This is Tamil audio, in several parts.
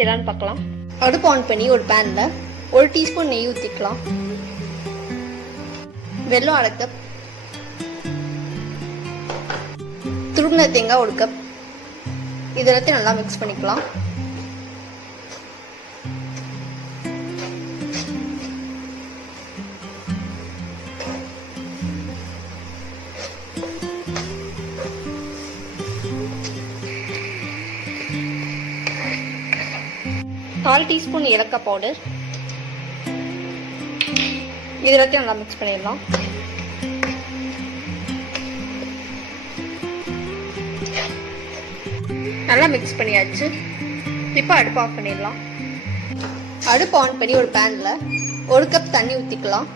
செய்யலாம்னு பார்க்கலாம். அடுப்பு ஆன் பண்ணி ஒரு பேன்ல 1 டீஸ்பூன் நெய் ஊற்றிக்கலாம். வெல்லம் 1/2 கப், துருவின தேங்காய் 1 கப். இதெல்லாத்தையும் நல்லா மிக்ஸ் பண்ணிக்கலாம். கால் டீஸ்பூன் ஏலக்காய் பவுடர். இது எல்லாத்தையும் நல்லா மிக்ஸ் பண்ணிடலாம். நல்லா மிக்ஸ் பண்ணியாச்சு. இப்போ அடுப்பு ஆஃப் பண்ணிடலாம். அடுப்பு ஆன் பண்ணி ஒரு பேன்ல 1 கப் தண்ணி ஊற்றிக்கலாம்.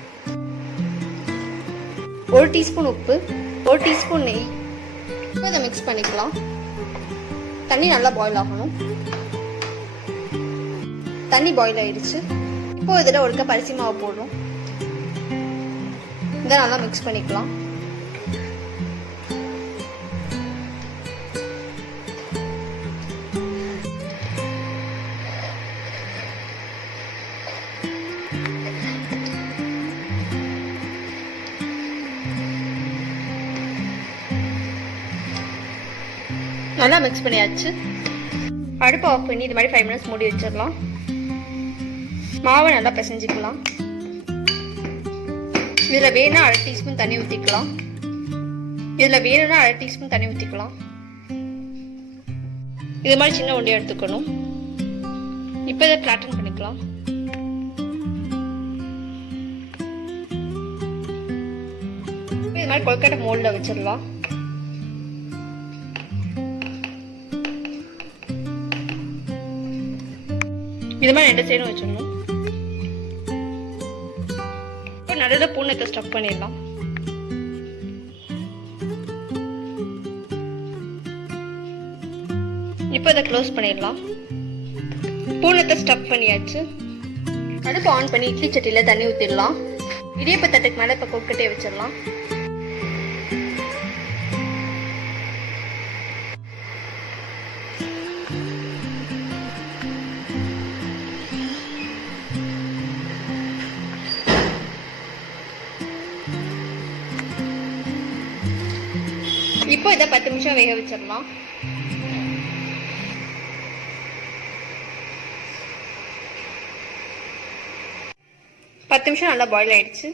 1 டீஸ்பூன் உப்பு, 1 டீஸ்பூன் நெய். இப்போ இதை மிக்ஸ் பண்ணிக்கலாம். தண்ணி நல்லா பாயில் ஆகணும். தண்ணி பாயில் ஆயிடுச்சு. இப்போ இதில் 1 கப் அரிசி மாவு போடுறோம். இதை நல்லா மிக்ஸ் பண்ணிக்கலாம். நல்லா மிக்ஸ் பண்ணியாச்சு. அடுப்பு ஆஃப் பண்ணி இது மாதிரி 5 மினிட்ஸ் மூடி வச்சிடலாம். மாவை நல்லா பிசைஞ்சிக்கலாம். இதில் வேணும்னா 1/2 டீஸ்பூன் தண்ணி ஊற்றிக்கலாம். இது மாதிரி சின்ன உண்டியை எடுத்துக்கணும். இப்போ இதை ஃப்ளாட்டன் பண்ணிக்கலாம். இது மாதிரி கொழுக்கட்டை மோல்டில் வச்சிடலாம். இது மாதிரி 2 சைடும் வச்சிடணும். இப்போ நடுவில் பூனத்தை ஸ்டஃப் பண்ணிடலாம். இப்போ இதை க்ளோஸ் பண்ணிடலாம். பூனத்தை ஸ்டஃப் பண்ணியாச்சு. அடுப்பு ஆன் பண்ணி இட்லி சட்டியில் தண்ணி ஊற்றிடலாம். இடியப்ப தட்டுக்கு மேலே இப்போ கொழுக்கட்டையை வச்சிடலாம். இப்போ இதை 10 நிமிஷம் வேக வச்சிடலாம். நல்லா பாயில் ஆயிடுச்சு.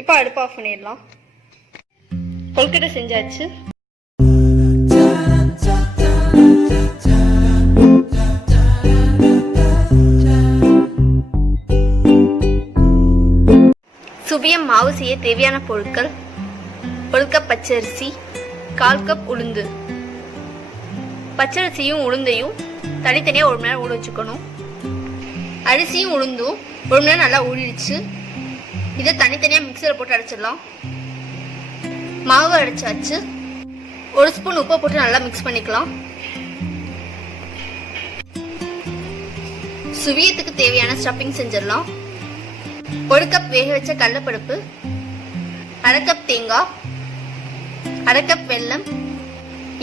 இப்போ அடுப்பு ஆஃப் பண்ணிடலாம். கொழுக்கட்டை செஞ்சாச்சு. சுவியம் மாவு செய்ய தேவையான பொருட்கள்: 1 கப் பச்சரிசி, 1/4 கப் உளுந்து. பச்சரிசியும் உளுந்தையும் தனித்தனியாக 1 மணி நேரம் ஊற வச்சுக்கணும். அரிசியும் உளுந்தும் 1 மணி நேரம் நல்லா ஊறிடுச்சு. இதை தனித்தனியாக மிக்சரில் போட்டு அரைச்சிடலாம். மாவு அரைச்சாச்சு. 1 ஸ்பூன் உப்பை போட்டு நல்லா மிக்ஸ் பண்ணிக்கலாம். சுவியத்துக்கு தேவையான ஸ்டஃபிங் செஞ்சிடலாம். 1 கப் வேக வச்ச கடலைப்பருப்பு, 1/2 கப் தேங்காய், 1/2 கப் வெல்லம்,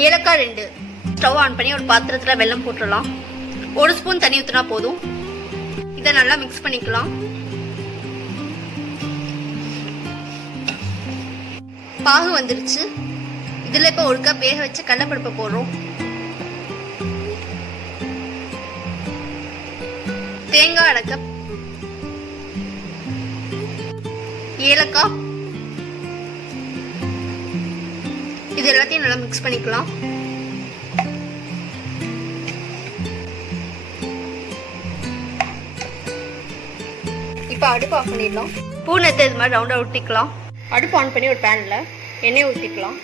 ஏலக்காய் 2. ஸ்டவ் ஆன் பண்ணி ஒரு பாத்திரத்தில் வெல்லம் போட்டுடலாம். 1 ஸ்பூன் தண்ணி ஊற்றினா போதும். இதை நல்லா மிக்ஸ் பண்ணிக்கலாம். பாகு வந்துருச்சு. இதில் இப்போ 1 கப் வேக வச்ச கடலைப்பருப்பை போடுறோம். தேங்காய் 1/2 கப், ஏலக்காய். இது எல்லாத்தையும் நல்லா மிக்ஸ் பண்ணிக்கலாம். இப்போ அடுப்பு ஆஃப் பண்ணிடலாம். பூனத்தை இது மாதிரி ரவுண்டாக ஊற்றிக்கலாம். அடுப்பு ஆன் பண்ணி ஒரு பேனில் எண்ணெய் ஊற்றிக்கலாம்.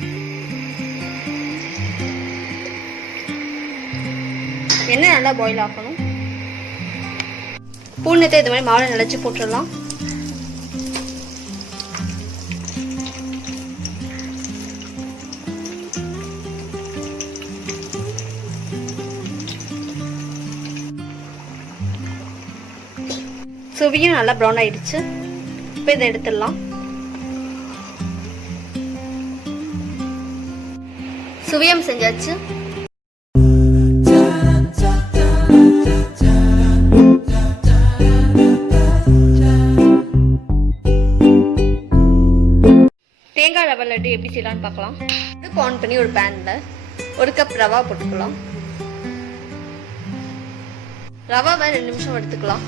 எண்ணெய் நல்லா பாயில் ஆகணும். பூனத்தை இது மாதிரி மாவில் நினைச்சு போட்டுடலாம். சுவியும் நல்லா ப்ரௌன் ஆயிடுச்சு. இப்போ இதை எடுத்துடலாம். சுவியம் செஞ்சாச்சு. லட்டு எப்படி செய்யலாம்னு பார்க்கலாம். அடுப்பு ஆன் பண்ணி ஒரு பேனில் 1 கப் ரவா போட்டுக்கலாம். ரவாவை 2 நிமிஷம் எடுத்துக்கலாம்.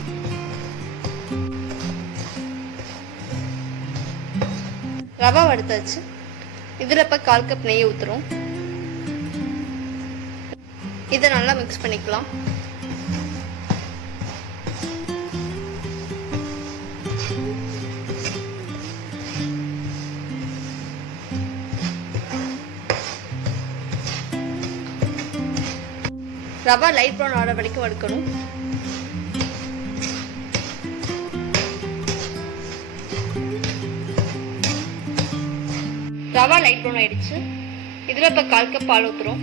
ரவா வறுத்தாச்சு. இதில் இப்போ 1/4 கப் நெய் ஊற்றுறோம். இதை நல்லா மிக்ஸ் பண்ணிக்கலாம். ரவா லைட் ப்ரௌன் ஆகிற வரைக்கும் வறுக்கணும். ரவா லைட் ப்ரௌன் ஆயிடுச்சு. இதில் இப்போ 1/4 கப் பால் ஊற்றுறோம்.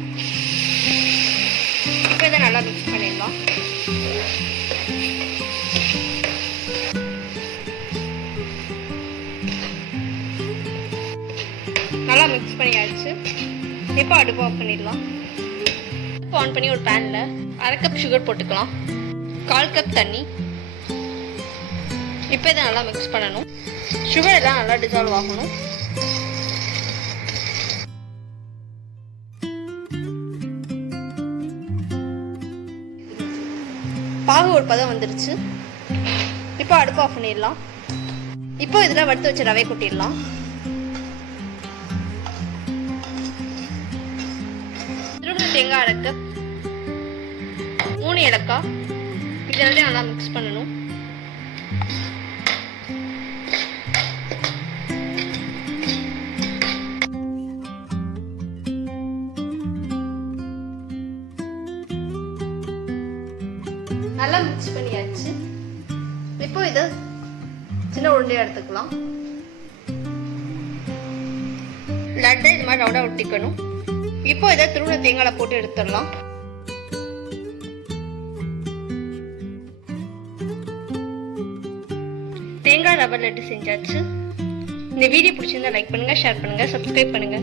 இப்போ இதை நல்லா மிக்ஸ் பண்ணிடலாம். நல்லா மிக்ஸ் பண்ணியாச்சு. இப்போ அடுப்பு ஆஃப் பண்ணிடலாம். ஆன் பண்ணி ஒரு பேனில் 1/2 கப் சுகர் போட்டுக்கலாம். 1/4 கப் தண்ணி. இப்போ இதை நல்லா மிக்ஸ் பண்ணணும். சுகர் எல்லாம் நல்லா டிசால்வ் ஆகணும். பாகு ஒரு பதம் வந்துருச்சு. இப்போ அடுப்பு ஆஃப் பண்ணிடலாம். இப்போ இதில் வறுத்து வச்ச ரவை கொட்டிடலாம். தேங்காய் 1/2 கப், 3 ஏலக்காய். இதெல்லாம் நல்லா மிக்ஸ் பண்ணணும். நல்லா மிக்ஸ் பண்ணியாச்சு. இப்போ இதை சின்ன உருண்டையா எடுத்துக்கலாம். லட்டை இது மாதிரி ரவுண்டா ஒட்டிக்கணும். இப்போ இதை துருவ தேங்காய் போட்டு எடுத்துடலாம். தேங்காய் ரவை லட்டு செஞ்சாச்சு. இந்த வீடியோ பிடிச்சிருந்தா லைக் பண்ணுங்க, ஷேர் பண்ணுங்க, சப்ஸ்கிரைப் பண்ணுங்க.